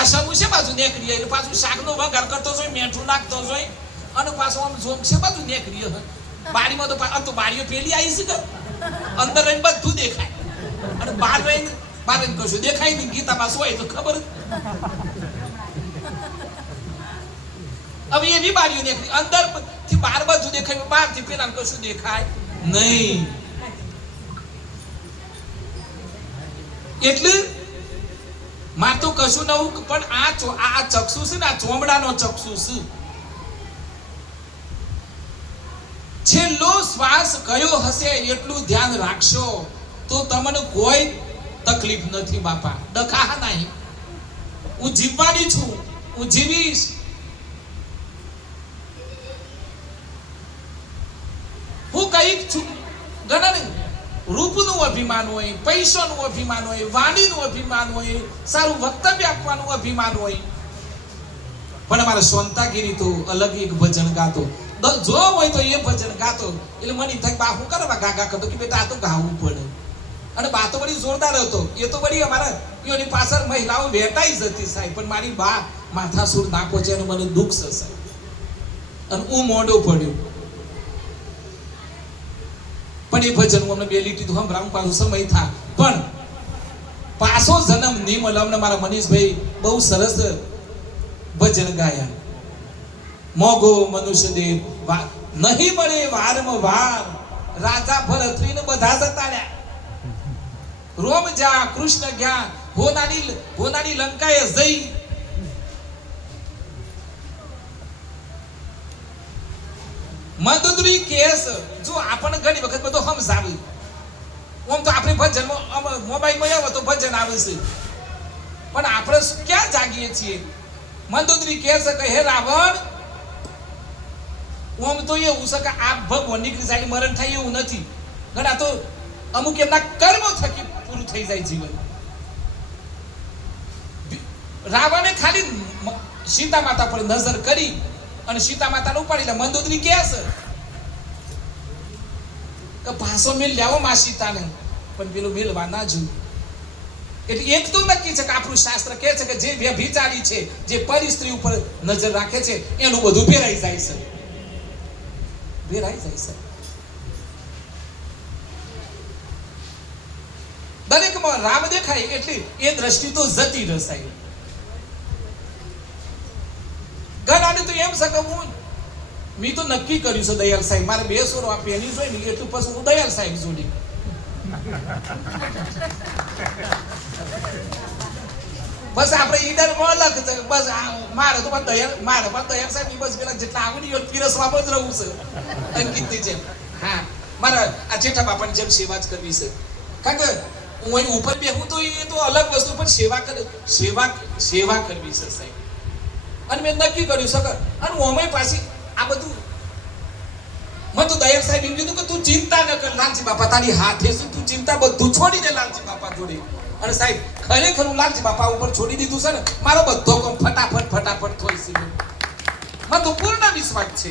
આ સમૂહ છે બાજુ નેકરી એટલે પાછું શાકનો વઘાર કરતો જોઈ, મીઠું નાખતો જોઈ, અને પાછું આમ જોમ છે બાજુ નેકરી બારીમાં તો બારીઓ પેલી આવી છે કે અંદર રહીને બધું દેખાય, અને બહાર રહીને કશું દેખાય નહીં. ગીતામાં શું હોય તો ખબર. હવે એવી બારીઓ નીકળી, અંદર થી બહાર બધું દેખાય, બહાર થી પેલા કશું દેખાય નહીં. એટલે માર તો કશું નવું, પણ આ ચક્ષુ છે ને, આ ચોમડાનો ચક્ષુ છે. છેલ્લો શ્વાસ કયો હશે એટલું ધ્યાન રાખશો તો તમને કોઈ તકલીફ નથી બાપા. ડખા નહીં. હું જીવવાની છું, હું જીવીશ. હું કઈક છું. ઘણા ને રૂપનું અભિમાન હોય, પૈસાનું અભિમાન હોય, વાણીનું અભિમાન હોય, સારું વક્તવ્ય આપવાનું અભિમાન હોય. પણ અમારા સોનતાગીરી તો અલગ એક ભજન ગાતો, જો હોય તો એ ભજન ગાતો. એટલે મને થાય બા હું કરવા ગાગા કરતો કે બેટા આ તો ગાવું પડે. અને બા તો બધી જોરદાર હતો. એ તો બધી અમારા એની પાછળ મહિલાઓ વેટાઈ જતી સાહેબ, પણ મારી બા માથા સુર ના પહોંચે એનું મને દુઃખ છે સાહેબ. અને હું મોઢો પડ્યો. પણ એ ભજન હું અમને બે લીટી તો સંભળાવું, પાછું સમય થા. પણ પાછો જન્મ નહીં મળે. અમને મારા મનીષભાઈ બહુ સરસ ભજન ગાયા. મોગો મનુષ્ય દેવ નહીં મળે વારંવાર, રાજા ભરતરીને બધા જતા રહ્યા. રોમ જા કૃષ્ણ ગયા, હોનાની લંકાએ જઈ. મંદોદરી કેસ જો આપણને ઘણી વખત બધો સમજાવે. આમ તો આપણે ભજન મોબાઈલમાં આવે તો ભજન આવે છે, પણ આપણે ક્યાં જાગીએ છીએ? મંદોદરી કેસ કે હે રાવણ, આમ તો એવું છે કે આ ભગવાન નીકળી જાય મરણ થાય એવું નથી. ઘણા તો અમુક એમના કર્મો થકી પૂરું થઈ જાય જીવન. રાવણે ખાલી સીતા માતા પર નજર કરી અને સીતા માતાને ઉપાડી લે. મંદોદરી કે છે કે ભાષો મેલ લેવો માં સીતાને, પણ પેલું મેલવા ના જોયું. એટલે એક તો નક્કી છે કે આપણું શાસ્ત્ર કહે છે કે જે વ્યભિચારી છે, જે પરી સ્ત્રી ઉપર નજર રાખે છે, એનું બધું ભેરાઈ જાય છે. દરેકમાં રામ દેખાય એટલે એ દ્રષ્ટિ તો જતી રસાય. ઘણાને તો એમ શકે મેં તો નક્કી કર્યું છે દયાલ સાહેબ, મારે 2 સોરો આ પેની જોઈ ને એટલું પછી હું દયાલ સાહેબ જોડી. બસ આપણે ઈડર મોલક છે. બસ મારે તો દયાલ સાહેબ બસ પેલા જેટલા આવડી હોય પીરસવામાં જ રહું છે અંકિતની જેમ. હા, મારા આ જેઠા બાપાની જેમ સેવા જ કરવી છે. કારણ કે હું અહીં ઉપર બેહું તો એ તો અલગ વસ્તુ, પણ સેવા કરવી છે સાહેબ. અને મેં નક્કી કર્યું સગર. અને હું અમે પાછી આ બધું મેં તો દયાલ સાહેબ એમ કીધું કે તું ચિંતા ન કર લાલજી બાપા, તારી હાથે શું, તું ચિંતા બધું છોડી દે લાલજી બાપા જોડે. અને સાહેબ ખરેખર હું લાલજી બાપા ઉપર છોડી દીધું છે ને, મારો બધો કામ ફટાફટ થઈ છે. મને તો પૂર્ણ વિશ્વાસ છે.